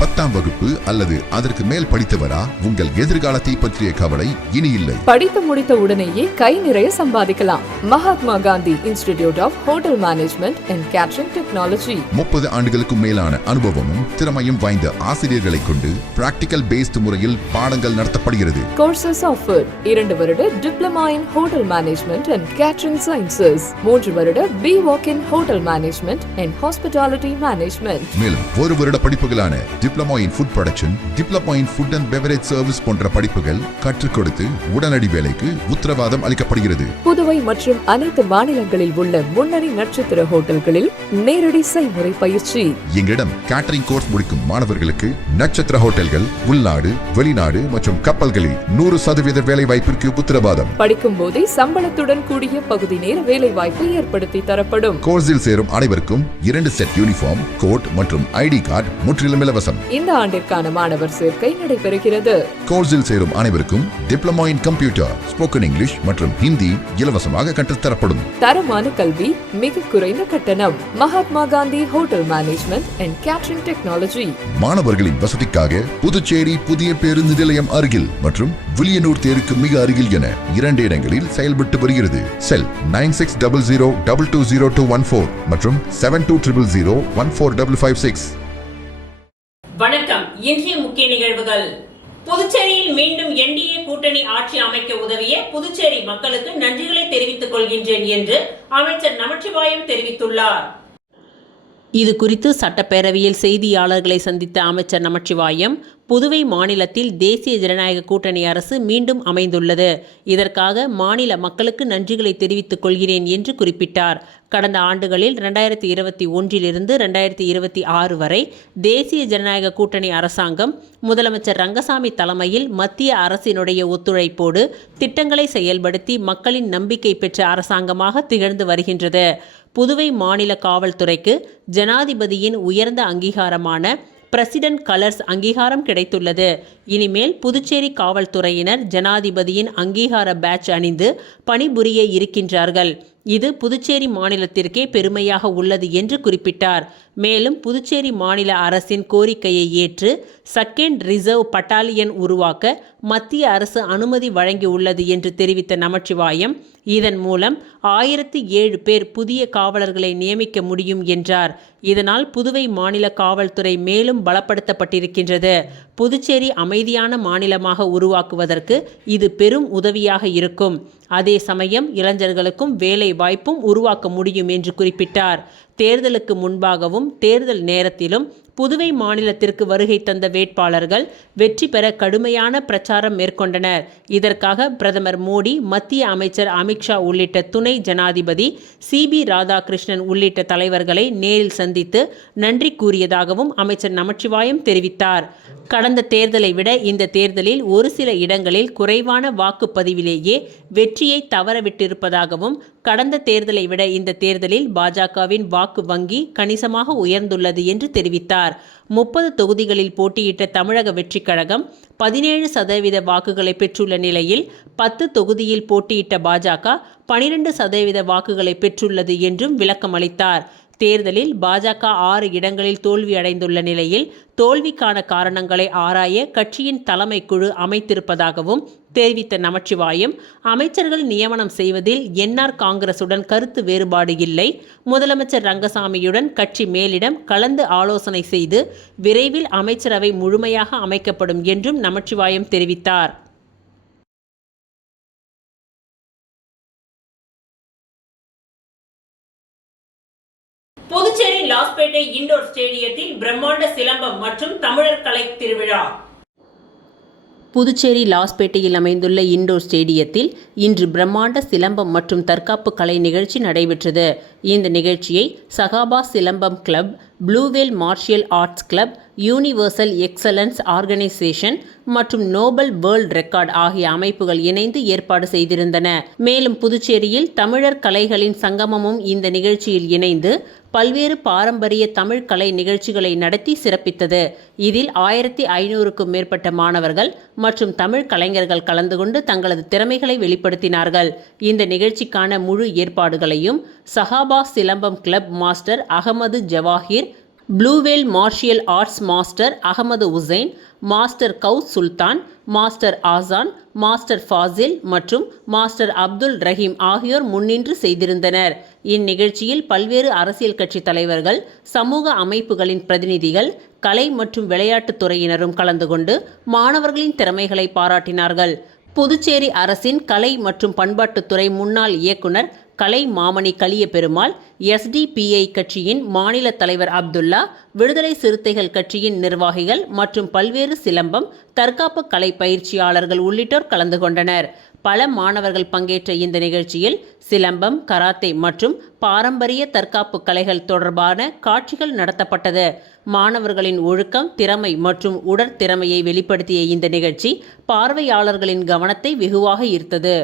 10ஆம் வகுப்பு அல்லது அதற்கு மேல் படித்தவரா? உங்கள் எதிர்காலத்தை பற்றிய கவலை இனி இல்லை. படித்து முடித்த உடனேயே கை நிறைய சம்பாதிக்கலாம். Mahatma Gandhi institute of hotel management and catering technology. 30 ஆண்டுகளுக்கும் மேலான அனுபவமும் திறமையும் வாய்ந்த ஆசிரியர்களை கொண்டு பிராக்டிகல் பேஸ்ட் முறையில் பாடங்கள் நடத்தப்படுகிறது. கோர்சஸ் ஆஃபர் 2 வருட diploma in hotel management and catering sciences, 3 வருட BWalk in hotel management and hospitality management. மேலும் 1 வருட படிப்புகளான diploma in food production, diploma in food and beverage service போன்ற படிப்புகள் கற்றுக் கொடுத்து உடனடி வேலைக்கு உத்தரவாதம் அளிக்கப்படுகிறது. புதுவை மற்றும் அனைத்து மாநிலங்களில் உள்ள முன்னணி நட்சத்திர ஹோட்டல்களில் நேரடி செய்முறை பயிற்சி. எங்களிடம் கேட்டரிங் கோர்ஸ் முடிக்கும் மாணவர்களுக்கு நட்சத்திர ஹோட்டல்கள், உள்நாடு, வெளிநாடு மற்றும் கப்பல்களில் 100% வேலை வாய்ப்பிற்கு உத்தரவாதம். படிக்கும் போதே சம்பளத்துடன் கூடிய பகுதி நேர வேலை வாய்ப்பு ஏற்படுத்தி தரப்படும். கோர்ஸில் சேரும் அனைவருக்கும் 2 செட் யூனிஃபார்ம், கோட் மற்றும் ஐடி கார்டு முற்றிலும் இலவசம். இந்த ஆண்டிற்கான மாணவர் சேர்க்கை நடைபெறுகிறது. கோர்ஸில் சேரும் அனைவருக்கும் diploma in computer, spoken English மற்றும் ஹிந்தி இலவசமாக கற்றுத்தரப்படும். தரமான கல்வி, மிக குறைந்த கட்டணம். Mahatma Gandhi hotel management and catering technology. மாணவர்களின் வசதிக்காக புதுச்சேரி புதிய பேருந்து நிலையம் அருகில் மற்றும் வில்லியனூர் தேருக்கு மிக அருகில் என 2 இடங்களில் செயல்பட்டு வருகிறது. செல் 9600220214 மற்றும் 7200014556. வணக்கம். இன்றைய முக்கிய நிகழ்வுகள். புதுச்சேரியில் மீண்டும் NDA கூட்டணி ஆட்சி அமைக்க உதவிய புதுச்சேரி மக்களுக்கு நன்றிகளை தெரிவித்துக் கொள்கின்றேன் என்று அமைச்சர் நமச்சிவாயம் தெரிவித்துள்ளார். இது குறித்து சட்டப்பேரவையில் செய்தியாளர்களை சந்தித்த அமைச்சர் நமச்சிவாயம், புதுவை மாநிலத்தில் தேசிய ஜனநாயக கூட்டணி அரசு மீண்டும் அமைந்துள்ளது. இதற்காக மாநில மக்களுக்கு நன்றிகளை தெரிவித்துக் கொள்கிறேன் என்று குறிப்பிட்டார். கடந்த ஆண்டுகளில் 2021 2026 வரை தேசிய ஜனநாயக கூட்டணி அரசாங்கம் முதலமைச்சர் ரங்கசாமி தலைமையில் மத்திய அரசினுடைய ஒத்துழைப்போடு திட்டங்களை செயல்படுத்தி மக்களின் நம்பிக்கை பெற்ற அரசாங்கமாக திகழ்ந்து வருகின்றது. புதுவை மாநில காவல்துறைக்கு ஜனாதிபதியின் உயர்ந்த அங்கீகாரமான பிரசிடென்ட் கலர்ஸ் அங்கீகாரம் கிடைத்துள்ளது. இனிமேல் புதுச்சேரி காவல்துறையினர் ஜனாதிபதியின் அங்கீகார பேட்ச் அணிந்து பணிபுரிய இருக்கின்றார்கள். இது புதுச்சேரி மாநிலத்திற்கே பெருமையாக உள்ளது என்று குறிப்பிட்டார். மேலும் புதுச்சேரி மாநில அரசின் கோரிக்கையை ஏற்று 2nd ரிசர்வ் பட்டாலியன் உருவாக்க மத்திய அரசு அனுமதி வழங்கியுள்ளது என்று தெரிவித்த நமச்சிவாயம், இதன் மூலம் 1007 பேர் புதிய காவலர்களை நியமிக்க முடியும் என்றார். இதனால் புதுவை மாநில காவல்துறை மேலும் பலப்படுத்தப்பட்டிருக்கின்றது. புதுச்சேரி அமைதியான மாநிலமாக உருவாக்குவதற்கு இது பெரும் உதவியாக இருக்கும். அதே சமயம் இளைஞர்களுக்கும் வேலை வாய்ப்பும் உருவாக்க முடியும் என்று குறிப்பிட்டார். தேர்தலுக்கு முன்பாகவும் தேர்தல் நேரத்திலும் புதுவை மாநிலத்திற்கு வருகை தந்த வேட்பாளர்கள் வெற்றி பெற கடுமையான பிரச்சாரம் மேற்கொண்டனர். இதற்காக பிரதமர் மோடி, மத்திய அமைச்சர் அமித்ஷா உள்ளிட்ட துணை ஜனாதிபதி CB ராதாகிருஷ்ணன் உள்ளிட்ட தலைவர்களை நேரில் சந்தித்து நன்றி கூறியதாகவும் அமைச்சர் நமச்சிவாயம் தெரிவித்தார். கடந்த தேர்தலை விட இந்த தேர்தலில் ஒரு சில இடங்களில் குறைவான வாக்குப்பதிவிலேயே வெற்றியை தவறவிட்டிருப்பதாகவும், கடந்த தேர்தலை விட இந்த தேர்தலில் பாஜகவின் வாக்கு வங்கி கணிசமாக உயர்ந்துள்ளது என்று தெரிவித்தார். 30 தொகுதிகளில் போட்டியிட்ட தமிழக வெற்றிக் கழகம் 17% வாக்குகளை பெற்றுள்ள நிலையில் 10 தொகுதியில் போட்டியிட்ட பாஜக 12% வாக்குகளை பெற்றுள்ளது என்றும் விளக்கமளித்தார். தேர்தலில் பாஜக 6 இடங்களில் தோல்வி அடைந்துள்ள நிலையில் தோல்விக்கான காரணங்களை ஆராய கட்சியின் தலைமை குழு அமைத்திருப்பதாகவும் தெரிவித்த நமச்சிவாயம், அமைச்சர்கள் நியமனம் செய்வதில் NR காங்கிரசுடன் கருத்து வேறுபாடு இல்லை. முதலமைச்சர் ரங்கசாமியுடன் கட்சி மேலிடம் கலந்து ஆலோசனை செய்து விரைவில் அமைச்சரவை முழுமையாக அமைக்கப்படும் என்றும் நமச்சிவாயம் தெரிவித்தார். புதுச்சேரி லாஸ்பேட்டை இண்டோர் ஸ்டேடியத்தில் பிரம்மாண்ட சிலம்பம் மற்றும் தமிழர் கலை திருவிழா. புதுச்சேரி லாஸ்பேட்டையில் அமைந்துள்ள இண்டோர் ஸ்டேடியத்தில் இன்று பிரம்மாண்ட சிலம்பம் மற்றும் தற்காப்பு கலை நிகழ்ச்சி நடைபெற்றது. இந்த நிகழ்ச்சியை Sahaba silambam club, Blue Whale martial arts club, universal excellence organisation மற்றும் நோபல் வேர்ல்ட் ரெக்கார்ட் ஆகிய அமைப்புகள் இணைந்து ஏற்பாடு செய்திருந்தன. மேலும் புதுச்சேரியில் தமிழர் கலைகளின் சங்கமமும் இந்த நிகழ்ச்சியில் இணைந்து பல்வேறு பாரம்பரிய தமிழ் கலை நிகழ்ச்சிகளை நடத்தி சிறப்பித்தது. இதில் 1500க்கும் மேற்பட்ட மாணவர்கள் மற்றும் தமிழ் கலைஞர்கள் கலந்து கொண்டு தங்களது திறமைகளை வெளிப்படுத்தினார்கள். இந்த நிகழ்ச்சிக்கான முழு ஏற்பாடுகளையும் Sahaba silambam club master Ahmed Jawahir, Blue Whale martial arts master Ahmed Hussain, master Ghouse Sultan, master Asan, master Fazil மற்றும் மாஸ்டர் அப்துல் ரஹீம் ஆகியோர் முன்னின்று செய்திருந்தனர். இந்நிகழ்ச்சியில் பல்வேறு அரசியல் கட்சி தலைவர்கள், சமூக அமைப்புகளின் பிரதிநிதிகள், கலை மற்றும் விளையாட்டுத் துறையினரும் கலந்து கொண்டு மாணவர்களின் திறமைகளை பாராட்டினார்கள். புதுச்சேரி அரசின் கலை மற்றும் பண்பாட்டுத்துறை முன்னாள் இயக்குனர் கலை மாமணி கலிய பெருமாள், SDPI கட்சியின் மாநில தலைவர் அப்துல்லா, விடுதலை சிறுத்தைகள் கட்சியின் நிர்வாகிகள் மற்றும் பல்வேறு சிலம்பம், தற்காப்பு கலை பயிற்சியாளர்கள் உள்ளிட்டோர் கலந்து கொண்டனர். பல மாணவர்கள் பங்கேற்ற இந்த நிகழ்ச்சியில் சிலம்பம், கராத்தே மற்றும் பாரம்பரிய தற்காப்பு கலைகள் தொடர்பான காட்சிகள் நடத்தப்பட்டது. மாணவர்களின் ஒழுக்கம், திறமை மற்றும் உடற்திறமையை வெளிப்படுத்திய இந்த நிகழ்ச்சி பார்வையாளர்களின் கவனத்தை வெகுவாக ஈர்த்தது.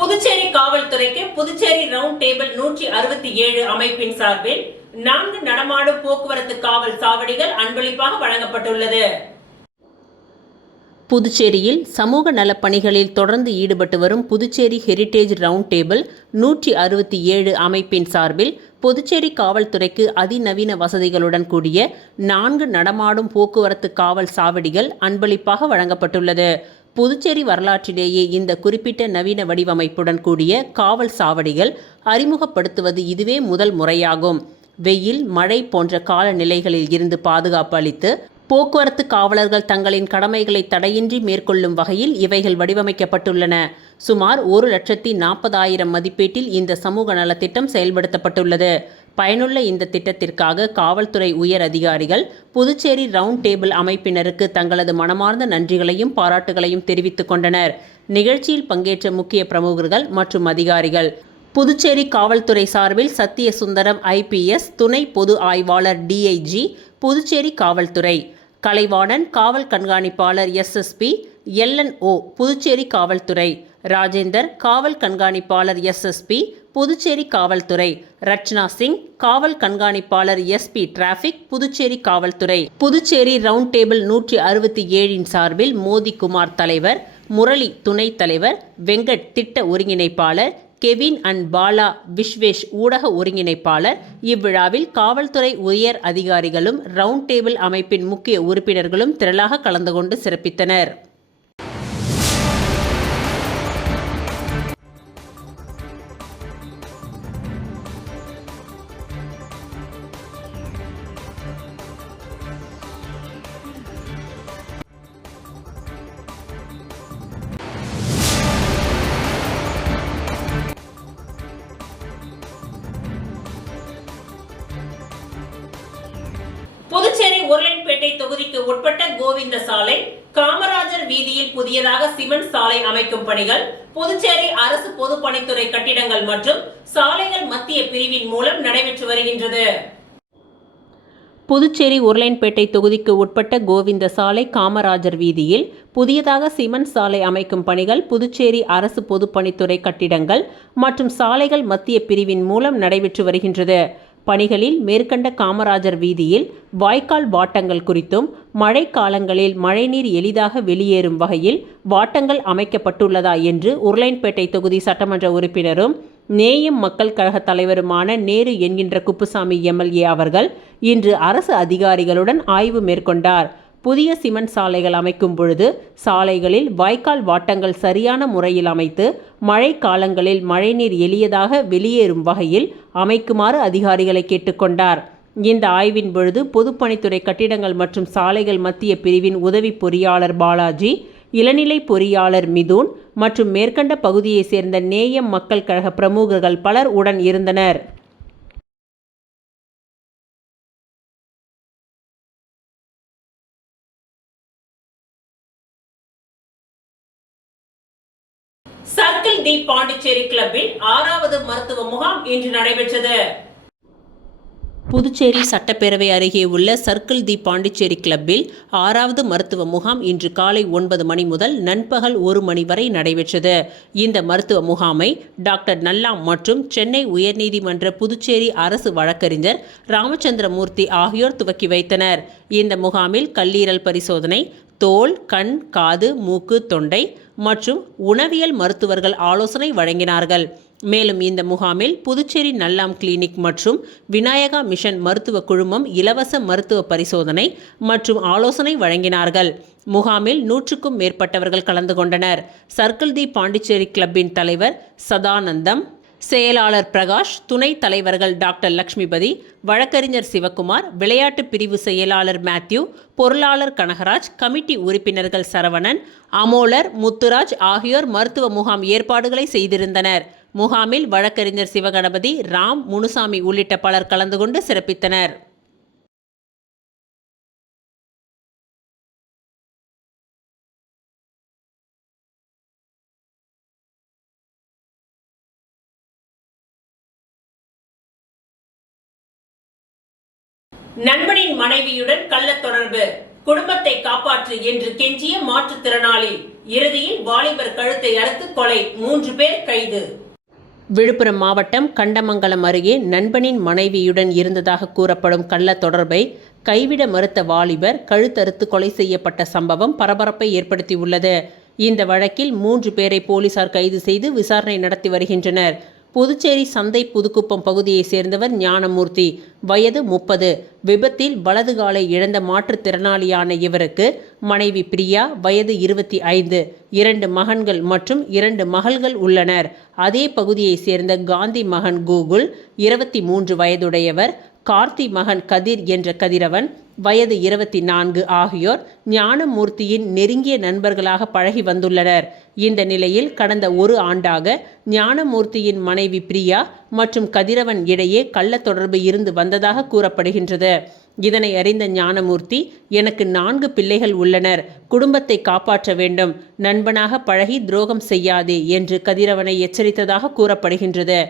புதுச்சேரி காவல்துறைக்கு புதுச்சேரி ரவுண்ட் டேபிள் 167 அமைப்பின் சார்பில் 4 நடமாடும் போக்குவரத்து காவல் சாவடிகள் அன்பளிப்பாக வழங்கப்பட்டுள்ளது. புதுச்சேரியில் சமூக நலப்பணிகளில் தொடர்ந்து ஈடுபட்டு வரும் புதுச்சேரி ஹெரிடேஜ் ரவுண்ட் டேபிள் 167 அமைப்பின் சார்பில் புதுச்சேரி காவல்துறைக்கு அதிநவீன வசதிகளுடன் கூடிய 4 நடமாடும் போக்குவரத்து காவல் சாவடிகள் அன்பளிப்பாக வழங்கப்பட்டுள்ளது. புதுச்சேரி வரலாற்றிலேயே இந்த குறிப்பிட்ட நவீன வடிவமைப்புடன் கூடிய காவல் சாவடிகள் அறிமுகப்படுத்துவது இதுவே முதல் முறையாகும். வெயில், மழை போன்ற காலநிலைகளில் இருந்து பாதுகாப்பு அளித்து போக்குவரத்து காவலர்கள் தங்களின் கடமைகளை தடையின்றி மேற்கொள்ளும் வகையில் இவைகள் வடிவமைக்கப்பட்டுள்ளன. சுமார் 1,40,000 மதிப்பீட்டில் இந்த சமூக நலத்திட்டம் செயல்படுத்தப்பட்டுள்ளது. பயனுள்ள இந்த திட்டத்திற்காக காவல்துறை உயர் அதிகாரிகள் புதுச்சேரி ரவுண்ட் டேபிள் அமைப்பினருக்கு தங்களது மனமார்ந்த நன்றிகளையும் பாராட்டுகளையும் தெரிவித்துக் கொண்டனர். நிகழ்ச்சியில் பங்கேற்ற முக்கிய பிரமுகர்கள் மற்றும் அதிகாரிகள்: புதுச்சேரி காவல்துறை சார்பில் சத்திய சுந்தரம் IPS, துணை பொது ஆய்வாளர் DIG, புதுச்சேரி காவல்துறை; கலைவாணன், காவல் கண்காணிப்பாளர் SSP, LNO, புதுச்சேரி காவல்துறை; ராஜேந்தர், காவல் கண்காணிப்பாளர் SSP, புதுச்சேரி காவல்துறை; ரட்சனா சிங், காவல் கண்காணிப்பாளர் SP டிராபிக், புதுச்சேரி காவல்துறை. புதுச்சேரி ரவுண்ட் டேபிள் 167 சார்பில் மோதிகுமார் தலைவர், முரளி துணைத் தலைவர், வெங்கட் திட்ட ஒருங்கிணைப்பாளர், கெவின் அண்ட் பாலா விஸ்வேஷ் ஊடக ஒருங்கிணைப்பாளர். இவ்விழாவில் காவல்துறை உயர் அதிகாரிகளும் ரவுண்ட் டேபிள் அமைப்பின் முக்கிய உறுப்பினர்களும் திரளாக கலந்து கொண்டு சிறப்பித்தனர். புதுச்சேரி உருளைப்பேட்டை தொகுதிக்கு உட்பட்ட கோவிந்த சாலை, காமராஜர் வீதியில் புதியதாக சிமெண்ட் சாலை அமைக்கும் பணிகள் புதுச்சேரி அரசு பொதுப்பணித்துறை கட்டிடங்கள் மற்றும் சாலைகள் மத்திய பிரிவின் மூலம் நடைபெற்று வருகின்றது. புதுச்சேரி உருளைப்பேட்டை தொகுதிக்கு உட்பட்ட கோவிந்த சாலை, காமராஜர் வீதியில் புதியதாக சிமெண்ட் சாலை அமைக்கும் பணிகள் புதுச்சேரி அரசு பொதுப்பணித்துறை கட்டிடங்கள் மற்றும் சாலைகள் மத்திய பிரிவின் மூலம் நடைபெற்று வருகின்றது. பணிகளில் மேற்கண்ட காமராஜர் வீதியில் வாய்க்கால் வாட்டங்கள் குறித்தும், மழை காலங்களில் மழைநீர் எளிதாக வெளியேறும் வகையில் வாட்டங்கள் அமைக்கப்பட்டுள்ளதா என்று உருளைப்பேட்டை தொகுதி சட்டமன்ற உறுப்பினரும் நேயம் மக்கள் கழக தலைவருமான நேரு என்கின்ற குப்புசாமி MLA அவர்கள் இன்று அரசு அதிகாரிகளுடன் ஆய்வு மேற்கொண்டார். புதிய சிமெண்ட் சாலைகள் அமைக்கும் பொழுது சாலைகளில் வாய்க்கால் வாட்டங்கள் சரியான முறையில் அமைத்து மழை காலங்களில் மழைநீர் எளியதாக வெளியேறும் வகையில் அமைக்குமாறு அதிகாரிகளை கேட்டுக்கொண்டார். இந்த ஆய்வின் பொழுது பொதுப்பணித்துறை கட்டிடங்கள் மற்றும் சாலைகள் மத்திய பிரிவின் உதவி பொறியாளர் பாலாஜி, இளநிலை பொறியாளர் மிதுன் மற்றும் மேற்கண்ட பகுதியைச் சேர்ந்த நேயம் மக்கள் கழக பிரமுகர்கள் பலர் உடன் இருந்தனர். சர்க்கிள் தி பாண்டிச்சேரி கிளப்பில் 6வது மருத்துவ முகாம் இன்று நடைபெற்றது. புதுச்சேரி சட்டப்பேரவை அருகே உள்ள சர்க்கிள் தி பாண்டிச்சேரி கிளப்பில் 6வது மருத்துவ முகாம் இன்று காலை 9 மணி முதல் நண்பகல் 1 மணி வரை நடைபெற்றது. இந்த மருத்துவ முகாமை டாக்டர் நல்லா மற்றும் சென்னை உயர்நீதிமன்ற புதுச்சேரி அரசு வழக்கறிஞர் ராமச்சந்திரமூர்த்தி ஆகியோர் துவக்கி வைத்தனர். இந்த முகாமில் கல்லீரல் பரிசோதனை, தோல், கண், காது, மூக்கு, தொண்டை, மற்றும் உணவியல் மருத்துவர்கள் ஆலோசனை வழங்கினார்கள். மேலும் இந்த முகாமில் புதுச்சேரி நல்லாம் கிளினிக் மற்றும் விநாயகா மிஷன் மருத்துவ குழுமம் இலவச மருத்துவ பரிசோதனை மற்றும் ஆலோசனை வழங்கினார்கள். முகாமில் 100க்கும் மேற்பட்டவர்கள் கலந்து கொண்டனர். சர்க்கிள் தி பாண்டிச்சேரி கிளப்பின் தலைவர் சதானந்தம், செயலாளர் பிரகாஷ், துணைத் தலைவர்கள் டாக்டர் லட்சுமிபதி, வழக்கறிஞர் சிவக்குமார், விளையாட்டு பிரிவு செயலாளர் மேத்யூ, பொருளாளர் கனகராஜ், கமிட்டி உறுப்பினர்கள் சரவணன், அமோலர், முத்துராஜ் ஆகியோர் மருத்துவ முகாம் ஏற்பாடுகளை செய்திருந்தனர். முகாமில் வழக்கறிஞர் சிவகணபதி, ராம், முனுசாமி உள்ளிட்ட பலர் கலந்து கொண்டு சிறப்பித்தனர். நண்பனின் மனைவியுடன் கள்ள தொடர்பு, குடும்பத்தை காப்பாற்று என்று கெஞ்சிய மாற்றுத்திறனாளி, இறுதியில் வாலிபர் கழுத்தை அறுத்து கொலை, 3 பேர் கைது. விழுப்புரம் மாவட்டம் கண்டமங்கலம் அருகே நண்பனின் மனைவியுடன் இருந்ததாக கூறப்படும் கள்ள தொடர்பை கைவிட மறுத்த வாலிபர் கழுத்தறுத்து கொலை செய்யப்பட்ட சம்பவம் பரபரப்பை ஏற்படுத்தியுள்ளது. இந்த வழக்கில் 3 பேரை போலீசார் கைது செய்து விசாரணை நடத்தி வருகின்றனர். புதுச்சேரி சந்தை புதுக்குப்பம் பகுதியைச் சேர்ந்தவர் ஞானமூர்த்தி, வயது 30. விபத்தில் வலது காலை இழந்த மாற்றுத்திறனாளியான இவருக்கு மனைவி பிரியா, வயது 25, 2 மகன்கள் மற்றும் 2 மகள்கள் உள்ளனர். அதே பகுதியைச் சேர்ந்த காந்தி மகன் கூகுள், 23 வயதுடையவர், கார்த்தி மகன் கதிர் என்ற கதிரவன், வயது 24 ஆகியோர் ஞானமூர்த்தியின் நெருங்கிய நண்பர்களாக பழகி வந்துள்ளனர். இந்த நிலையில் கடந்த 1 ஆண்டாக ஞானமூர்த்தியின் மனைவி பிரியா மற்றும் கதிரவன் இடையே கள்ள தொடர்பு இருந்து வந்ததாக கூறப்படுகின்றது. இதனை அறிந்த ஞானமூர்த்தி, எனக்கு 4 பிள்ளைகள் உள்ளனர், குடும்பத்தை காப்பாற்ற வேண்டும், நண்பனாக பழகி துரோகம் செய்யாதே என்று கதிரவனை எச்சரித்ததாக கூறப்படுகின்றது.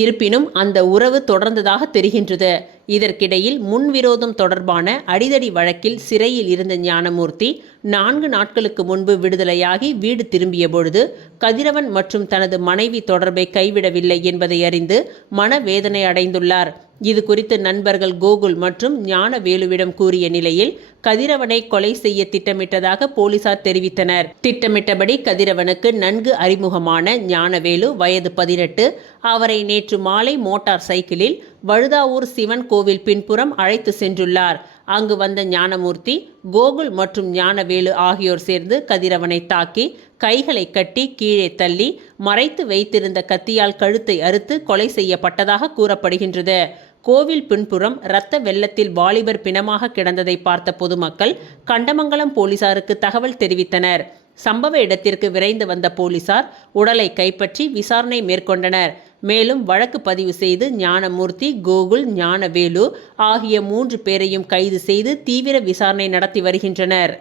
இருப்பினும் அந்த உறவு தொடர்ந்ததாக தெரிகின்றது. இதற்கிடையில் முன்விரோதம் தொடர்பான அடிதடி வழக்கில் சிறையில் இருந்த ஞானமூர்த்தி 4 நாட்களுக்கு முன்பு விடுதலையாகி வீடு திரும்பிய பொழுது கதிரவன் மற்றும் தனது மனைவி தொடர்பை கைவிடவில்லை என்பதை அறிந்து மனவேதனை அடைந்துள்ளார். இது குறித்து நண்பர்கள் கோகுல் மற்றும் ஞானவேலுவிடம் கூறிய நிலையில் கதிரவனை கொலை செய்ய திட்டமிட்டதாக போலீசார் தெரிவித்தனர். திட்டமிட்டபடி கதிரவனுக்கு நன்கு அறிமுகமான ஞானவேலு, வயது 18, அவரை நேற்று மாலை மோட்டார் சைக்கிளில் வழுதாவூர் சிவன் கோவில் பின்புறம் அழைத்து சென்றுள்ளார். அங்கு வந்த ஞானமூர்த்தி, கோகுல் மற்றும் ஞானவேலு ஆகியோர் சேர்ந்து கதிரவனை தாக்கி கைகளை கட்டி கீழே தள்ளி மறைத்து வைத்திருந்த கத்தியால் கழுத்தை அறுத்து கொலை செய்யப்பட்டதாக கூறப்படுகின்றது. கோவில் பின்புறம் இரத்த வெள்ளத்தில் வாலிபர் பிணமாக கிடந்ததை பார்த்த பொதுமக்கள் கண்டமங்கலம் போலீசாருக்கு தகவல் தெரிவித்தனர். சம்பவ இடத்திற்கு விரைந்து வந்த போலீசார் உடலை கைப்பற்றி விசாரணை மேற்கொண்டனர். மேலும் வழக்கு பதிவு செய்து ஞானமூர்த்தி, கோகுல், ஞானவேலு ஆகிய 3 பேரையும் கைது செய்து தீவிர விசாரணை நடத்தி வருகின்றனர்.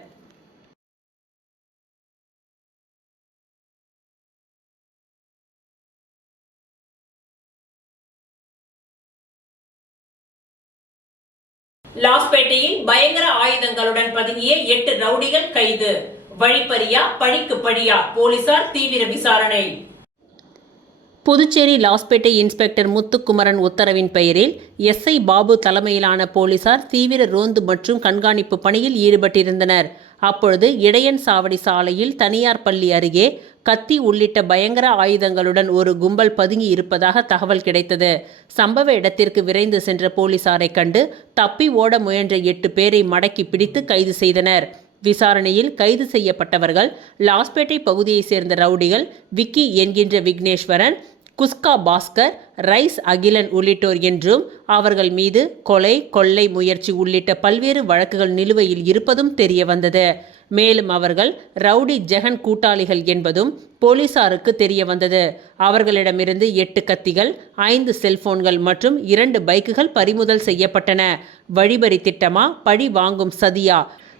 லாஸ்பேட்டையில் பயங்கர ஆயுதங்களுடன் பதுங்கிய 8 ரவுடிகள் கைது. வழிப்பறியா பழிக்கு பழியா, போலீசார் தீவிர விசாரணை. புதுச்சேரி லாஸ்பேட்டை இன்ஸ்பெக்டர் முத்துக்குமரன் உத்தரவின் பெயரில் எஸ்ஐ பாபு தலைமையிலான போலீசார் தீவிர ரோந்து மற்றும் கண்காணிப்பு பணியில் ஈடுபட்டிருந்தனர். அப்பொழுது இடையன் சாவடி சாலையில் தனியார் பள்ளி அருகே கத்தி உள்ளிட்ட பயங்கர ஆயுதங்களுடன் ஒரு கும்பல் பதுங்கி இருப்பதாக தகவல் கிடைத்தது. சம்பவ இடத்திற்கு விரைந்து சென்ற போலீசாரை கண்டு தப்பி ஓட முயன்ற 8 பேரை மடக்கி பிடித்து கைது செய்தனர். விசாரணையில் கைது செய்யப்பட்டவர்கள் லாஸ்பேட்டை பகுதியைச் சேர்ந்த ரவுடிகள் விக்கி என்கின்ற விக்னேஸ்வரன், குஸ்கா பாஸ்கர், ரைஸ் அகிலன் உள்ளிட்டோர் என்றும் அவர்கள் மீது கொலை, கொள்ளை முயற்சி உள்ளிட்ட பல்வேறு வழக்குகள் நிலுவையில் இருப்பதும் தெரிய வந்தது. மேலும் அவர்கள் ரவுடி ஜெகன் கூட்டாளிகள் என்பதும் போலீசாருக்கு தெரிய வந்தது. அவர்களிடமிருந்து 8 கத்திகள், 5 செல்போன்கள் மற்றும் 2 பைக்குகள் பறிமுதல் செய்யப்பட்டன. வழிபறி திட்டமா, பழி வாங்கும் சதியா?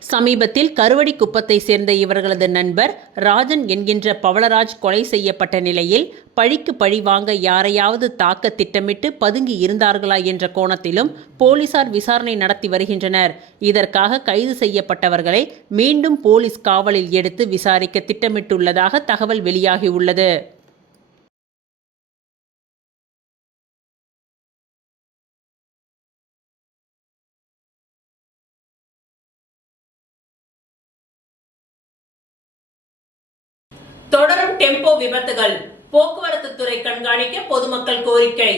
சமீபத்தில் கருவடி குப்பத்தை சேர்ந்த இவர்களது நண்பர் ராஜன் என்கின்ற பவளராஜ் கொலை செய்யப்பட்ட நிலையில் பழிக்கு பழி வாங்க யாரையாவது தாக்க திட்டமிட்டு பதுங்கி இருந்தார்களா என்ற கோணத்திலும் போலீசார் விசாரணை நடத்தி வருகின்றனர். இதற்காக கைது செய்யப்பட்டவர்களை மீண்டும் போலீஸ் காவலில் எடுத்து விசாரிக்க திட்டமிட்டுள்ளதாக தகவல் வெளியாகியுள்ளது. தொடரும் டெம்போ விபத்துகள், போக்குவரத்து துறை கண்காணிக்க பொதுமக்கள் கோரிக்கை.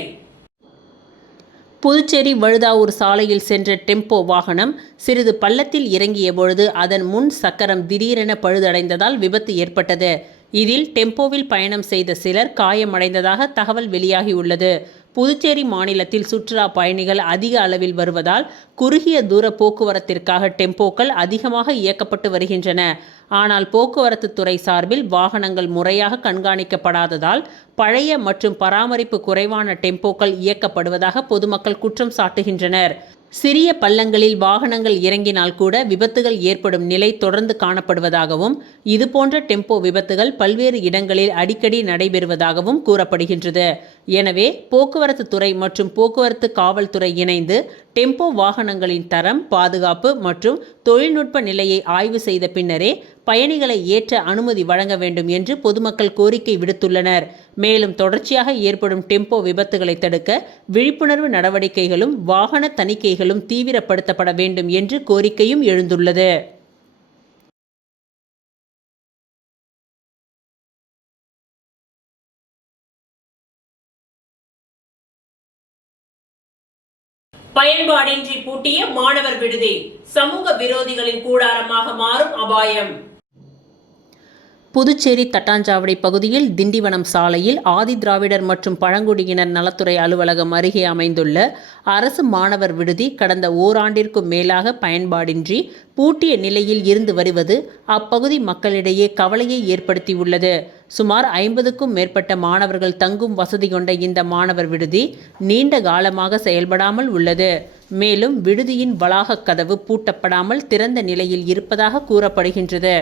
புதுச்சேரி வழுதாவூர் சாலையில் சென்ற டெம்போ வாகனம் சிறிது பள்ளத்தில் இறங்கிய பொழுது அதன் முன் சக்கரம் திடீரென பழுதடைந்ததால் விபத்து ஏற்பட்டது. இதில் டெம்போவில் பயணம் செய்த சிலர் காயமடைந்ததாக தகவல் வெளியாகியுள்ளது. புதுச்சேரி மாநிலத்தில் சுற்றுலா பயணிகள் அதிக அளவில் வருவதால் குறுகிய தூர போக்குவரத்திற்காக டெம்போக்கள் அதிகமாக இயக்கப்பட்டு வருகின்றன. ஆனால் போக்குவரத்து துறை சார்பில் வாகனங்கள் முறையாக கண்காணிக்கப்படாததால் பழைய மற்றும் பராமரிப்பு குறைவான டெம்போக்கள் இயக்கப்படுவதாக பொதுமக்கள் குற்றம் சாட்டுகின்றனர். சிறிய பள்ளங்களில் வாகனங்கள் இறங்கினால் கூட விபத்துகள் ஏற்படும் நிலை தொடர்ந்து காணப்படுவதாகவும் இதுபோன்ற டெம்போ விபத்துகள் பல்வேறு இடங்களில் அடிக்கடி நடைபெறுவதாகவும் கூறப்படுகின்றது. எனவே போக்குவரத்து துறை மற்றும் போக்குவரத்து காவல்துறை இணைந்து டெம்போ வாகனங்களின் தரம், பாதுகாப்பு மற்றும் தொழில்நுட்ப நிலையை ஆய்வு செய்த பின்னரே பயணிகளை ஏற்ற அனுமதி வழங்க வேண்டும் என்று பொதுமக்கள் கோரிக்கை விடுத்துள்ளனர். மேலும் தொடர்ச்சியாக ஏற்படும் டெம்போ விபத்துகளை தடுக்க விழிப்புணர்வு நடவடிக்கைகளும் வாகன தணிக்கைகளும் தீவிரப்படுத்தப்பட வேண்டும் என்று கோரிக்கையும் எழுந்துள்ளது. பயன்பாடின்றி பூட்டிய மாணவர் விடுதி, சமூக விரோதிகளின் கூடாரமாக மாறும் அபாயம். புதுச்சேரி தட்டாஞ்சாவடி பகுதியில் திண்டிவனம் சாலையில் ஆதி திராவிடர் மற்றும் பழங்குடியினர் நலத்துறை அலுவலகம் அருகே அமைந்துள்ள அரசு மாணவர் விடுதி கடந்த ஓராண்டிற்கும் மேலாக பயன்பாடின்றி பூட்டிய நிலையில் இருந்து வருவது அப்பகுதி மக்களிடையே கவலையை ஏற்படுத்தியுள்ளது. சுமார் 50க்கும் மேற்பட்ட மாணவர்கள் தங்கும் வசதி கொண்ட இந்த மாணவர் விடுதி நீண்ட காலமாக செயல்படாமல் உள்ளது. மேலும் விடுதியின் வளாக கதவு பூட்டப்படாமல் திறந்த நிலையில் இருப்பதாக கூறப்படுகின்றது.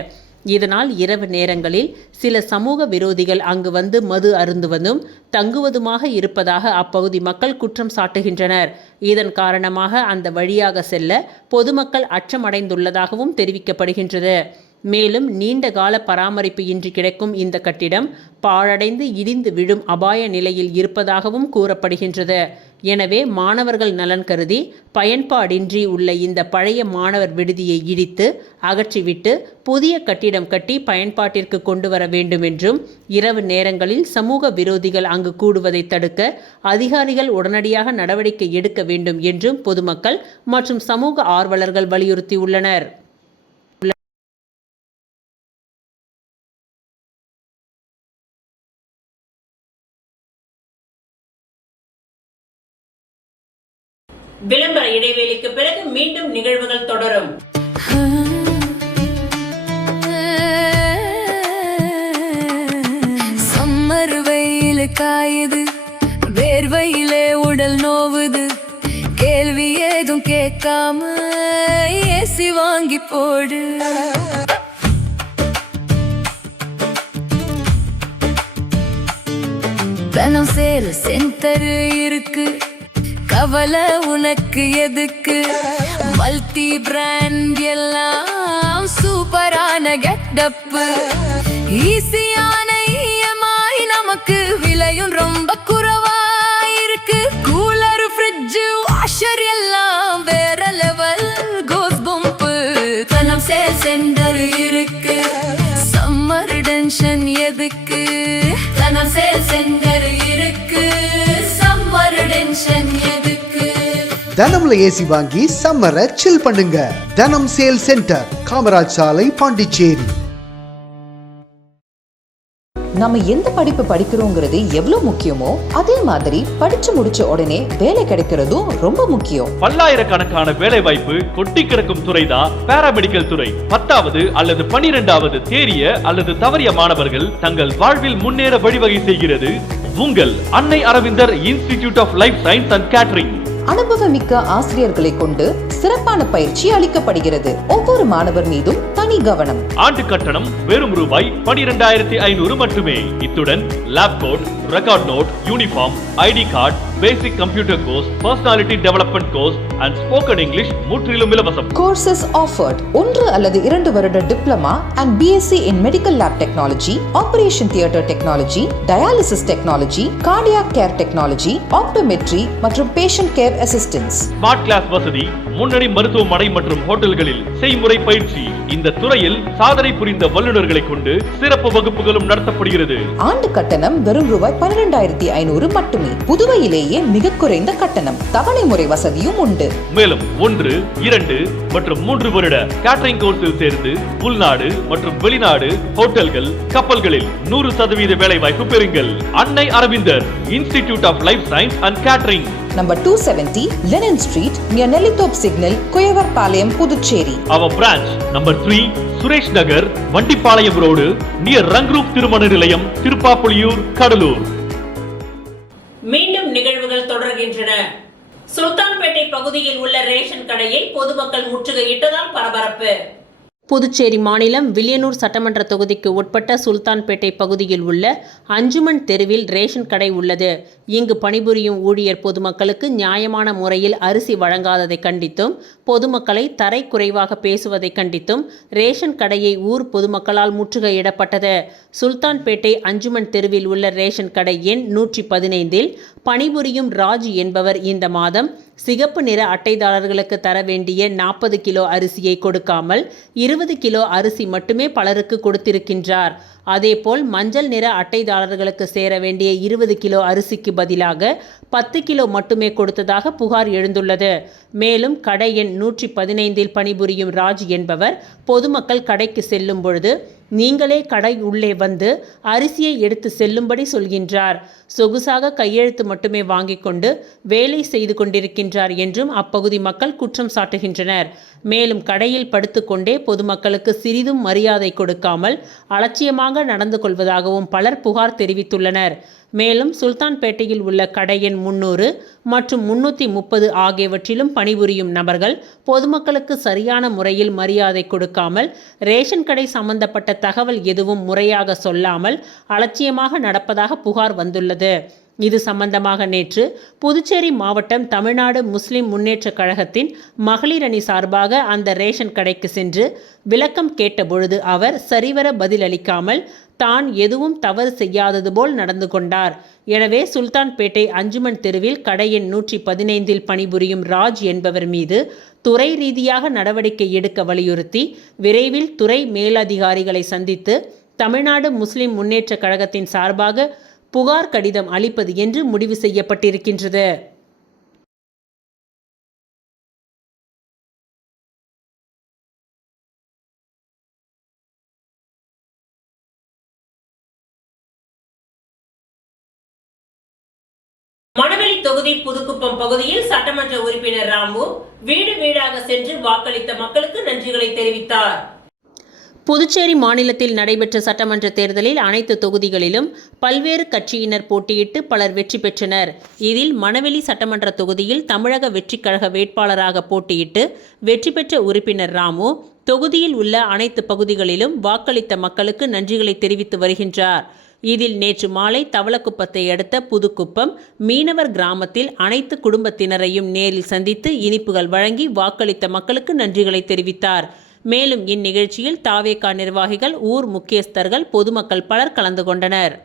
இதனால் இரவு நேரங்களில் சில சமூக விரோதிகள் அங்கு வந்து மது அருந்துவதும் தங்குவதுமாக இருப்பதாக அப்பகுதி மக்கள் குற்றம் சாட்டுகின்றனர். இதன் காரணமாக அந்த வழியாக செல்ல பொதுமக்கள் அச்சமடைந்துள்ளதாகவும் தெரிவிக்கப்படுகின்றது. மேலும் நீண்ட கால பராமரிப்பு இன்றி கிடக்கும் இந்த கட்டிடம் பாழடைந்து இடிந்து விழும் அபாய நிலையில் இருப்பதாகவும் கூறப்படுகின்றது. எனவே மாணவர்கள் நலன் கருதி பயன்பாடின்றி உள்ள இந்த பழைய மாணவர் விடுதியை இடித்து அகற்றிவிட்டு புதிய கட்டிடம் கட்டி பயன்பாட்டிற்கு கொண்டு வர வேண்டும் என்றும், இரவு நேரங்களில் சமூக விரோதிகள் அங்கு கூடுவதை தடுக்க அதிகாரிகள் உடனடியாக நடவடிக்கை எடுக்க வேண்டும் என்றும் பொதுமக்கள் மற்றும் சமூக ஆர்வலர்கள் வலியுறுத்தியுள்ளனர். விளம்பர இடைவேளைக்கு பிறகு மீண்டும் நிகழ்வுகள் தொடரும். சம்மர் வெயில் காயுது, வேர்வையிலே உடல் நோவுது, கேள்வி ஏதும் கேட்காம ஏசி வாங்கி போடு. தனம் சேல சென்டர் இருக்கு, கவலை உனக்கு எதுக்கு? மல்டி பிராண்ட் எல்லாம் சூப்பரான கெட்டப், ஈஸியான EMI, நமக்கு விலையும் ரொம்ப குறைவா இருக்கு. கூலர், ஃப்ரிட்ஜ், வாஷர் எல்லாம் வேற லெவல் கோஸ் பம்பு. தனம் சேல் சென்டர் இருக்கு, சம்மர் டென்ஷன் எதுக்கு? தனம் சேல் சென்டர் இருக்கு, சம்மர் டென்ஷன் எதுக்கு? தனம்ல ஏசி வாங்கி சம்மரை சில் பண்ணுங்க. தனம் சேல் சென்டர், காமராஜ் சாலை, பாண்டிச்சேரி. நம்ம எந்த படிப்பு படிக்கிறோங்கிறது எவ்வளவு முக்கியமோ அதே மாதிரி படிச்சு முடிச்ச உடனே வேலை கிடைக்கிறதும் ரொம்ப முக்கியம். பல்லாயிரக்கணக்கான வேலை வாய்ப்பு கொட்டி கிடக்கும் துறைதான் பாராமெடிக்கல் துறை. 10வது அல்லது 12வது தேறிய அல்லது தவறிய மாணவர்கள் தங்கள் வாழ்வில் முன்னேற வழிவகை செய்கிறது உங்கள் Annai Aravindar institute of life science and catering. அனுபவமிக்க ஆசிரியர்களை கொண்டு சிறப்பான பயிற்சி அளிக்கப்படுகிறது. ஒவ்வொரு மாணவர் மீதும் தனி கவனம். ஆண்டு கட்டணம் வெறும் ரூபாய் 12,500 மட்டுமே. இத்துடன் lab coat, record note, uniform, ID card, basic computer course, personality development course and spoken English முற்றிலும் இலவசம். கோர்சஸ் ஆஃபர்ட் 1 அல்லது 2 வருட diploma and BSc in medical lab technology, operation theatre technology, dialysis technology, cardiac care technology, optometry மற்றும் patient care assistance. Smart class வசதி, முன்னணி மருத்துவமனை மற்றும் ஹோட்டல்களில் செய்முறை பயிற்சி. இந்த துறையில் சாதனை புரிந்த வல்லுநர்களை கொண்டு சிறப்பு வகுப்புகளும் நடத்தப்படுகிறது. ஆண்டு கட்டணம் வெறும் ரூபாய் 12,500 மட்டுமே. புதுவையிலேயே மிக குறைந்த கட்டணம். தவணை முறை வசதியும் உண்டு. மேலும் 1, 2 மற்றும் 3 வருட கேட்டரிங் கோர்ஸில் சேர்ந்து உள்நாடு மற்றும் வெளிநாடு ஹோட்டல்கள், கப்பல்களில் 100% வேலை வாய்ப்பு பெறுங்கள். Annai Aravindar institute of life science and catering, Number 270 Lennon Street near Nellitop Signal, Koyavarpalayam, Puducherry. Our branch number 3 Suresh Nagar, Vandipalayam Road near Rangroup Thirumana Nilayam, Tirupapuliyur, Kadalur. மீண்டும் நிகழ்வுகள் தொடர்கின்றன. சுல்தான்பேட்டை பகுதியில் உள்ள ரேஷன் கடையை பொதுமக்கள் முற்றுகையிட்டதால் பரபரப்பு. புதுச்சேரி மாநிலம் வில்லியனூர் சட்டமன்ற தொகுதிக்கு உட்பட்ட சுல்தான்பேட்டை பகுதியில் உள்ள அஞ்சுமன் தெருவில் ரேஷன் கடை உள்ளது. இங்கு பணிபுரியும் ஊழியர் பொதுமக்களுக்கு நியாயமான முறையில் அரிசி வழங்காததை கண்டித்தும், பொதுமக்களை தரை குறைவாக பேசுவதை கண்டித்தும் ரேஷன் கடையை ஊர் பொதுமக்களால் முற்றுகையிடப்பட்டது. சுல்தான்பேட்டை அஞ்சுமன் தெருவில் உள்ள ரேஷன் கடை எண் 115இல் பணிபுரியும் ராஜ் என்பவர் இந்த மாதம் சிகப்பு நிற அட்டைதாரர்களுக்கு தர வேண்டிய 40 கிலோ அரிசியை கொடுக்காமல் 20 கிலோ அரிசி மட்டுமே பலருக்கு கொடுத்திருக்கின்றார். அதேபோல் மஞ்சள் நிற அட்டைதாரர்களுக்கு சேர வேண்டிய 20 கிலோ அரிசிக்கு பதிலாக 10 கிலோ மட்டுமே கொடுத்ததாக புகார் எழுந்துள்ளது. மேலும் கடை எண் 115இல் பணிபுரியும் ராஜ் என்பவர் பொதுமக்கள் கடைக்கு செல்லும் பொழுது நீங்களே கடை உள்ளே வந்து அரிசியை எடுத்து செல்லும்படி சொல்கின்றார். சொகுசாக கையெழுத்து மட்டுமே வாங்கிக் கொண்டு வேலை செய்து கொண்டிருக்கின்றார் என்றும் அப்பகுதி மக்கள் குற்றம் சாட்டுகின்றனர். மேலும் கடையில் படுத்துக்கொண்டே பொதுமக்களுக்கு சிறிதும் மரியாதை கொடுக்காமல் அலட்சியமாக நடந்து கொள்வதாகவும் பலர் புகார் தெரிவித்துள்ளனர். மேலும் சுல்தான்பேட்டையில் உள்ள கடை எண் 300 மற்றும் 330 ஆகியவற்றிலும் பணிபுரியும் நபர்கள் பொதுமக்களுக்கு சரியான முறையில் மரியாதை கொடுக்காமல், ரேஷன் கடை சம்பந்தப்பட்ட தகவல் எதுவும் முறையாக சொல்லாமல் அலட்சியமாக நடப்பதாக புகார் வந்துள்ளது. இது சம்பந்தமாக நேற்று புதுச்சேரி மாவட்டம் தமிழ்நாடு முஸ்லிம் முன்னேற்றக் கழகத்தின் மகளிர் அணி சார்பாக அந்த ரேஷன் கடைக்கு சென்று விளக்கம் கேட்டபொழுது அவர் சரிவர பதிலளிக்காமல் தான் எதுவும் தவறு செய்யாதது போல் நடந்து கொண்டார். எனவே சுல்தான்பேட்டை அஞ்சுமன் தெருவில் கடை எண் 115இல் பணிபுரியும் ராஜ் என்பவர் மீது துறை ரீதியாக நடவடிக்கை எடுக்க வலியுறுத்தி விரைவில் துறை மேலதிகாரிகளை சந்தித்து தமிழ்நாடு முஸ்லிம் முன்னேற்றக் கழகத்தின் சார்பாக புகார் கடிதம் அளிப்பது என்று முடிவு செய்யப்பட்டிருக்கின்றது. மணவெளி தொகுதி புதுக்குப்பம் பகுதியில் சட்டமன்ற உறுப்பினர் ராமு வீடு வீடாக சென்று வாக்களித்த மக்களுக்கு நன்றிகளை தெரிவித்தார். புதுச்சேரி மாநிலத்தில் நடைபெற்ற சட்டமன்ற தேர்தலில் அனைத்து தொகுதிகளிலும் பல்வேறு கட்சியினர் போட்டியிட்டு பலர் வெற்றி பெற்றனர். இதில் மணவெளி சட்டமன்ற தொகுதியில் தமிழக வெற்றிக் கழக வேட்பாளராக போட்டியிட்டு வெற்றி பெற்ற உறுப்பினர் ராமு தொகுதியில் உள்ள அனைத்து பகுதிகளிலும் வாக்களித்த மக்களுக்கு நன்றிகளை தெரிவித்து வருகின்றார். இதில் நேற்று மாலை தவளக்குப்பத்தை அடுத்த புதுக்குப்பம் மீனவர் கிராமத்தில் அனைத்து குடும்பத்தினரையும் நேரில் சந்தித்து இனிப்புகள் வழங்கி வாக்களித்த மக்களுக்கு நன்றிகளை தெரிவித்தார். மேலும் இந்நிகழ்ச்சியில் தாவேகா நிர்வாகிகள், ஊர் முக்கியஸ்தர்கள், பொதுமக்கள் பலர் கலந்து கொண்டனர்.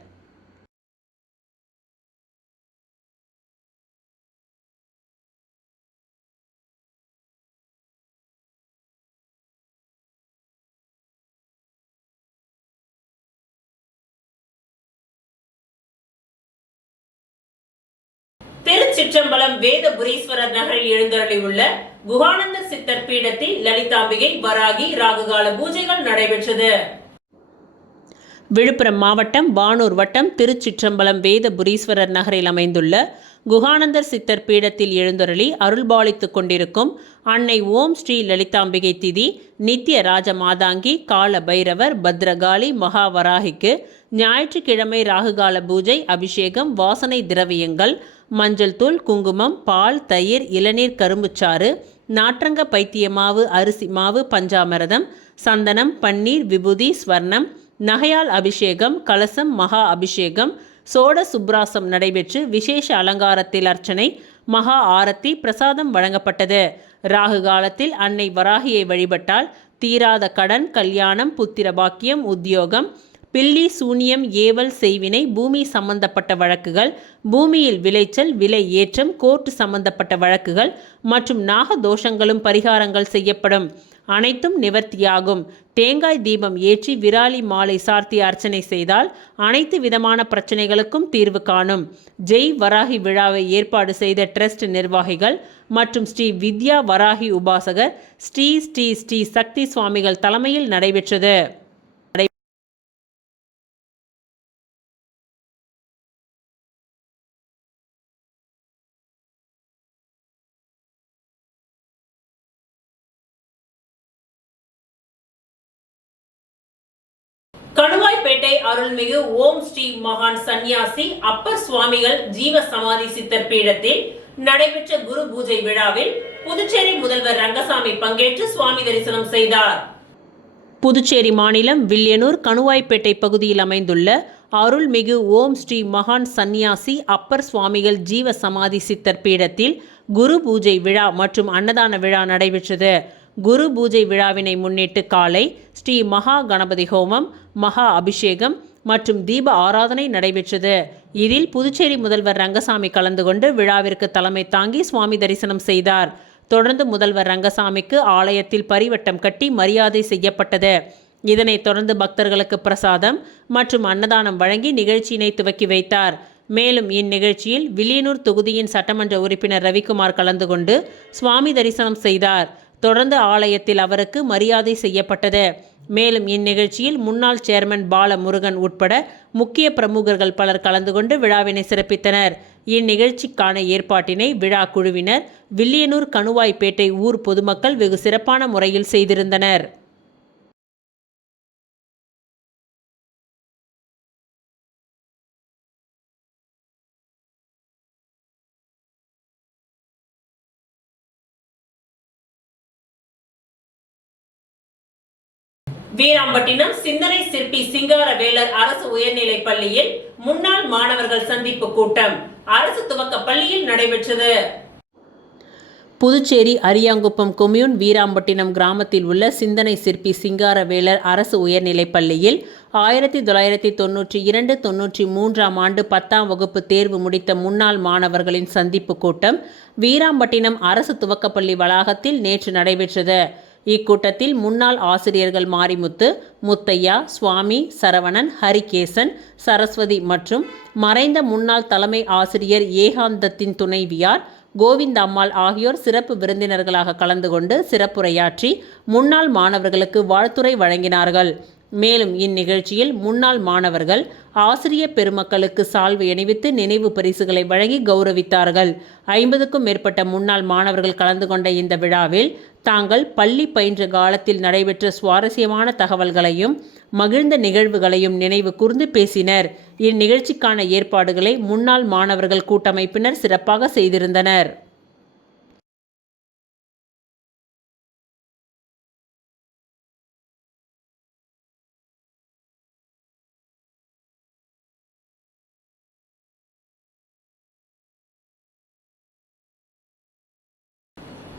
திருச்சிற்றம்பலம் வேதபுரீஸ்வரர் நகரில் எழுந்தருளியுள்ள குகானந்த சித்தர் பீடத்தில் லலிதாம்பிகை, வராகி, ராகுகால பூஜைகள் நடைபெற்றது. விழுப்புரம் மாவட்டம் வானூர் வட்டம் திருச்சிற்றம்பலம் வேதபுரீஸ்வரர் நகரில் அமைந்துள்ள குகானந்தர் சித்தர் பீடத்தில் எழுந்தருளி அருள்பாலித்துக் கொண்டிருக்கும் அன்னை ஓம் ஸ்ரீ லலிதாம்பிகை திதி, நித்திய ராஜ மாதாங்கி, கால பைரவர், பத்ரகாளி, மகாவராகிக்கு ஞாயிற்றுக்கிழமை ராகுகால பூஜை, அபிஷேகம், வாசனை திரவியங்கள், மஞ்சள் தூள், குங்குமம், பால், தயிர், இளநீர், கரும்புச்சாறு, நாற்றங்க பைத்திய மாவு, அரிசி மாவு, பஞ்சாமிரதம், சந்தனம், பன்னீர், விபூதி, ஸ்வர்ணம், நகையால் அபிஷேகம், கலசம், மகா அபிஷேகம், சோட சுப்ராசம் நடைபெற்று விசேஷ அலங்காரத்தில் அர்ச்சனை, மகா ஆரத்தி, பிரசாதம் வழங்கப்பட்டது. ராகு காலத்தில் அன்னை வராகியை வழிபட்டால் தீராத கடன், கல்யாணம், புத்திர பாக்கியம், உத்தியோகம், பில்லி சூனியம் ஏவல் செய்வினை பூமி சம்பந்தப்பட்ட வழக்குகள், பூமியில் விளைச்சல் விலை ஏற்றம், கோர்ட் சம்பந்தப்பட்ட வழக்குகள் மற்றும் நாக தோஷங்களும் பரிகாரங்கள் செய்யப்படும். அனைத்தும் நிவர்த்தியாகும். தேங்காய் தீபம் ஏற்றி விராலி மாலை சார்த்தி அர்ச்சனை செய்தால் அனைத்து விதமான பிரச்சனைகளுக்கும் தீர்வு காணும். ஜெய் வராகி விழாவை ஏற்பாடு செய்த ட்ரஸ்ட் நிர்வாகிகள் மற்றும் ஸ்ரீ வித்யா வராகி உபாசகர் ஸ்ரீ ஸ்ரீ ஸ்ரீ சக்தி சுவாமிகள் தலைமையில் நடைபெற்றது. கணுவாய்பேட்டை அருள்மிகு ஓம் ஸ்ரீ மகான் சந்நியாசி அப்பர் சுவாமிகள் ஜீவ சமாதி சித்தர் பீடத்தில் நடைபெற்ற குரு பூஜை விழாவில் புதுச்சேரி முதல்வர் ரங்கசாமி பங்கேற்று சுவாமி தரிசனம் செய்தார். புதுச்சேரி மாநிலம் வில்லியனூர் கணுவாய்பேட்டை பகுதியில் அமைந்துள்ள அருள்மிகு ஓம் ஸ்ரீ மகான் சந்நியாசி அப்பர் சுவாமிகள் ஜீவ சமாதி சித்தர் பீடத்தில் குரு பூஜை விழா மற்றும் அன்னதான விழா நடைபெற்றது. குரு பூஜை விழாவினை முன்னிட்டு காலை ஸ்ரீ மகா கணபதி ஹோமம், மகா அபிஷேகம் மற்றும் தீப ஆராதனை நடைபெற்றது. இதில் புதுச்சேரி முதல்வர் ரங்கசாமி கலந்து கொண்டு விழாவிற்கு தலைமை தாங்கி சுவாமி தரிசனம் செய்தார். தொடர்ந்து முதல்வர் ரங்கசாமிக்கு ஆலயத்தில் பரிவட்டம் கட்டி மரியாதை செய்யப்பட்டது. இதனைத் தொடர்ந்து பக்தர்களுக்கு பிரசாதம் மற்றும் அன்னதானம் வழங்கி நிகழ்ச்சியினை துவக்கி வைத்தார். மேலும் இந்நிகழ்ச்சியில் வில்லியனூர் தொகுதியின் சட்டமன்ற உறுப்பினர் ரவிக்குமார் கலந்து கொண்டு சுவாமி தரிசனம் செய்தார். தொடர்ந்து ஆலயத்தில் அவருக்கு மரியாதை செய்யப்பட்டது. மேலும் இந்நிகழ்ச்சியில் முன்னாள் சேர்மன் பாலமுருகன் உட்பட முக்கிய பிரமுகர்கள் பலர் கலந்து கொண்டு விழாவினை சிறப்பித்தனர். இந்நிகழ்ச்சிக்கான ஏற்பாட்டினை விழா குழுவினர், வில்லியனூர் கணுவாய்பேட்டை ஊர் பொதுமக்கள் வெகு சிறப்பான முறையில் செய்திருந்தனர். வீராம்பட்டினம் சிந்தனை சிற்பி சிங்காரவேலர் அரசு உயர்நிலைப் பள்ளியில் முன்னாள் மாணவர்கள் சந்திப்பு கூட்டம் அரசு துவக்க பள்ளியில் நடைபெற்றது. புதுச்சேரி அரியாங்குப்பம் கொம்யூன் வீராம்பட்டினம் கிராமத்தில் உள்ள சிந்தனை சிற்பி சிங்காரவேலர் அரசு உயர்நிலைப் பள்ளியில் 1992-93 ஆண்டு 10ஆம் வகுப்பு தேர்வு முடித்த முன்னாள் மாணவர்களின் சந்திப்பு கூட்டம் வீராம்பட்டினம் அரசு துவக்கப்பள்ளி வளாகத்தில் நேற்று நடைபெற்றது. இக்கூட்டத்தில் முன்னாள் ஆசிரியர்கள் மாரிமுத்து, முத்தையா, சுவாமி, சரவணன், ஹரிகேசன், சரஸ்வதி மற்றும் மறைந்த முன்னாள் தலைமை ஆசிரியர் ஏகாந்தத்தின் துணைவியார் கோவிந்தம்மாள் ஆகியோர் சிறப்பு விருந்தினர்களாக கலந்து கொண்டு சிறப்புரையாற்றி முன்னாள் மாணவர்களுக்கு வாழ்த்துரை வழங்கினார்கள். மேலும் இந்நிகழ்ச்சியில் முன்னாள் மாணவர்கள் ஆசிரிய பெருமக்களுக்கு சால்வை அணிவித்து நினைவு பரிசுகளை வழங்கி கௌரவித்தார்கள். 50க்கும் மேற்பட்ட முன்னாள் மாணவர்கள் கலந்து கொண்ட இந்த விழாவில் தாங்கள் பள்ளி பயின்ற காலத்தில் நடைபெற்ற சுவாரஸ்யமான தகவல்களையும் மகிழ்ந்த நிகழ்வுகளையும் நினைவு கூர்ந்து பேசினர். இந்நிகழ்ச்சிக்கான ஏற்பாடுகளை முன்னாள் மாணவர்கள் கூட்டமைப்பினர் சிறப்பாக செய்திருந்தனர்.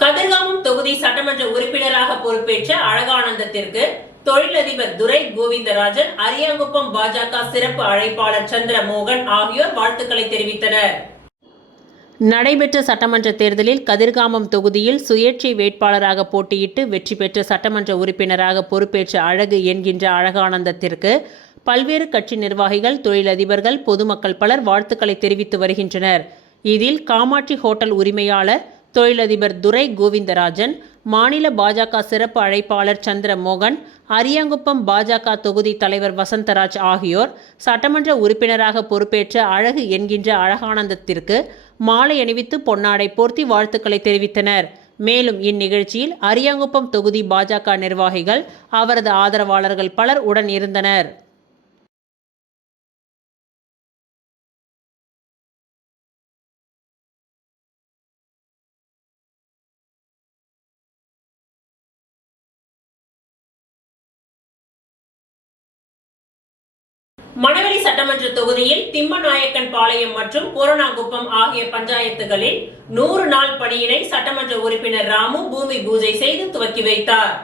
கதிர்காமம் தொகுதி சட்டமன்ற உறுப்பினராக பொறுப்பேற்ற அழகானந்தத்திற்கு தொழிலதிபர் துரை கோவிந்தராஜன், அரியாங்குப்பம் பாஜக சிறப்பு அழைப்பாளர் சந்திரமோகன் ஆகியோர் வாழ்த்துக்களை தெரிவித்தனர். நடைபெற்ற சட்டமன்ற தேர்தலில் கதிர்காமம் தொகுதியில் சுயேட்சை வேட்பாளராக போட்டியிட்டு வெற்றி பெற்ற சட்டமன்ற உறுப்பினராக பொறுப்பேற்ற அழகு என்கின்ற அழகானந்தத்திற்கு பல்வேறு கட்சி நிர்வாகிகள், தொழிலதிபர்கள், பொதுமக்கள் பலர் வாழ்த்துக்களை தெரிவித்து வருகின்றனர். இதில் காமாட்சி ஹோட்டல் உரிமையாளர் தொழிலதிபர் துரை கோவிந்தராஜன், மாநில பாஜக சிறப்பு அழைப்பாளர் சந்திரமோகன், அரியாங்குப்பம் பாஜக தொகுதி தலைவர் வசந்தராஜ் ஆகியோர் சட்டமன்ற உறுப்பினராக பொறுப்பேற்ற அழகு என்கின்ற அழகானந்தத்திற்கு மாலை அணிவித்து பொன்னாடை போர்த்தி வாழ்த்துக்களை தெரிவித்தனர். மேலும் இந்நிகழ்ச்சியில் அரியாங்குப்பம் தொகுதி பாஜக நிர்வாகிகள், அவரது ஆதரவாளர்கள் பலர் உடன் இருந்தனர். மணவெளி சட்டமன்ற தொகுதியில் திம்மநாயக்கன் பாளையம் மற்றும் பூரணாங்குப்பம் ஆகிய பஞ்சாயத்துகளில் 100 நாள் பணியினை சட்டமன்ற உறுப்பினர் ராமு பூமி பூஜை செய்து துவக்கி வைத்தார்.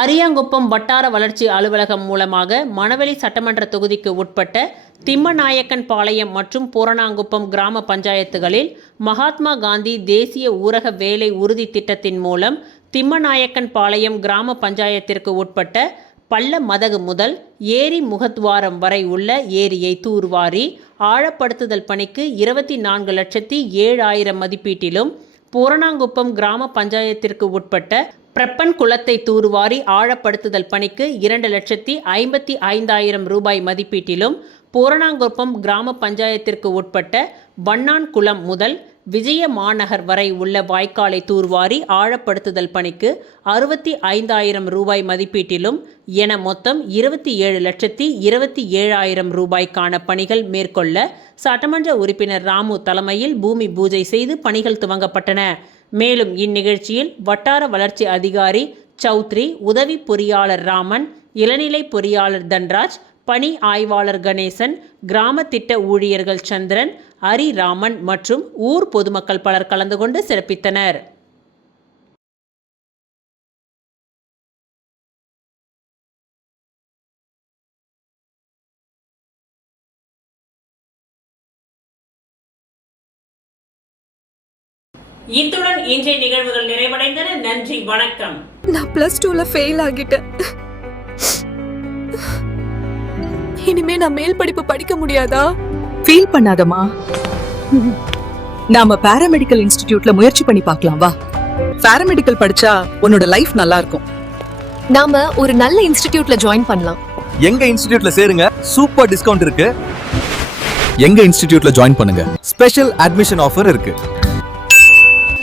அரியாங்குப்பம் வட்டார வளர்ச்சி அலுவலகம் மூலமாக மணவெளி சட்டமன்ற தொகுதிக்கு உட்பட்ட திம்மநாயக்கன் பாளையம் மற்றும் பூரணாங்குப்பம் கிராம பஞ்சாயத்துகளில் மகாத்மா காந்தி தேசிய ஊரக வேலை உறுதி திட்டத்தின் மூலம் திம்மநாயக்கன் பாளையம் கிராம பஞ்சாயத்திற்கு உட்பட்ட பள்ள மதகு முதல் ஏரி முகத்வாரம் வரை உள்ள ஏரியை தூர்வாரி ஆழப்படுத்துதல் பணிக்கு 24,07,000 மதிப்பீட்டிலும், பூரணாங்குப்பம் கிராம பஞ்சாயத்திற்கு உட்பட்ட பிரப்பன் குளத்தை தூர்வாரி ஆழப்படுத்துதல் பணிக்கு 2,55,000 ரூபாய் மதிப்பீட்டிலும், பூரணாங்குப்பம் கிராம பஞ்சாயத்திற்கு உட்பட்ட வண்ணான் குளம் முதல் விஜய மாநகர் வரை உள்ள வாய்க்காலை தூர்வாரி ஆழப்படுத்துதல் பணிக்கு 65,000 ரூபாய் மதிப்பீட்டிலும் என மொத்தம் 27,27,000 ரூபாய்க்கான பணிகள் மேற்கொள்ள சட்டமன்ற உறுப்பினர் ராமு தலைமையில் பூமி பூஜை செய்து பணிகள் துவங்கப்பட்டன. மேலும் இந்நிகழ்ச்சியில் வட்டார வளர்ச்சி அதிகாரி சௌத்ரி, உதவி பொறியாளர் ராமன், இளநிலை பொறியாளர் தன்ராஜ், பணி ஆய்வாளர் கணேசன், கிராம திட்ட ஊழியர்கள் சந்திரன், அரிராமன் மற்றும் ஊர் பொதுமக்கள் பலர் கலந்து கொண்டு சிறப்பித்தனர். இத்துடன் இன்றைய நிகழ்வுகள் நிறைவடைந்தன. நன்றி, வணக்கம். நான் +2ல ஃபெயில் ஆகிட்டேன். இனிமே நான் மேல் படிப்பு படிக்க முடியாதா? ஃபீல் பண்ணாதமா, நாம பாராமெடிக்கல் இன்ஸ்டிடியூட்ல முயற்சி பண்ணி பார்க்கலாம் வா. பாராமெடிக்கல் படிச்சா உன்னோட லைஃப் நல்லா இருக்கும். நாம ஒரு நல்ல இன்ஸ்டிடியூட்ல ஜாயின் பண்ணலாம். எங்க இன்ஸ்டிடியூட்ல சேருங்க, சூப்பர் டிஸ்கவுண்ட் இருக்கு. எங்க இன்ஸ்டிடியூட்ல ஜாயின் பண்ணுங்க, ஸ்பெஷல் அட்மிஷன் ஆஃபர் இருக்கு.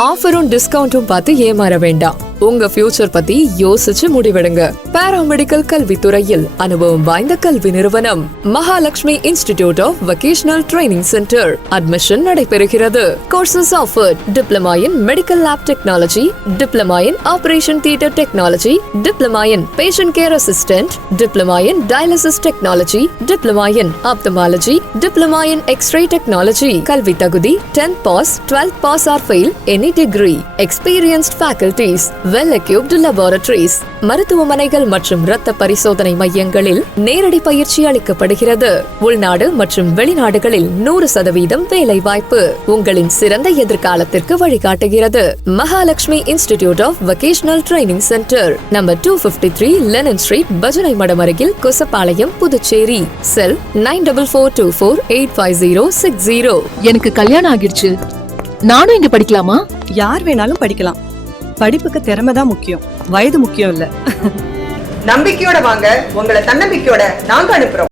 ஆஃபரும் டிஸ்கவுண்டும் பார்த்து ஏமாற வேண்டாம். உங்க ஃபியூச்சர் பத்தி யோசிச்சு முடிவெடுங்க. பாராமெடிக்கல் கல்வித்துறையில் அனுபவம் வாய்ந்த கல்வி நிறுவனம் Mahalakshmi institute of vocational training centre. Admission நடைபெறுகிறது. Courses offered: diploma in medical lab technology, diploma in operation theatre technology, diploma in patient care assistant, diploma in dialysis technology, diploma in ophthalmology, diploma in X-ray technology. கல்வி தகுதி 10th pass, 12th pass or fail, any degree. Experienced faculties, well equipped laboratories. மருத்துவமனைகள் மற்றும் இரத்த பரிசோதனை மையங்களில் நேரடி பயிற்சி அளிக்கப்படுகிறது. உள்நாடு மற்றும் வெளிநாடுகளில் 100% வேலை வாய்ப்பு உங்களின் சிறந்த எதிர்காலத்திற்கு வழிகாட்டுகிறது. Mahalakshmi institute of vocational training centre, number 253 Lenin street, பஜனை மடம் அருகில், கொசப்பாளையம், புதுச்சேரி. செல் 9444855060. எனக்கு கல்யாணம் ஆகிடுச்சு, நானும் இங்க படிக்கலாமா? யார் வேணாலும் படிக்கலாம். படிப்புக்கு திறமை தான் முக்கியம், வயது முக்கியம் இல்ல. நம்பிக்கையோட வாங்க, உங்களை தன்னம்பிக்கையோட நாங்க அனுப்புறோம்.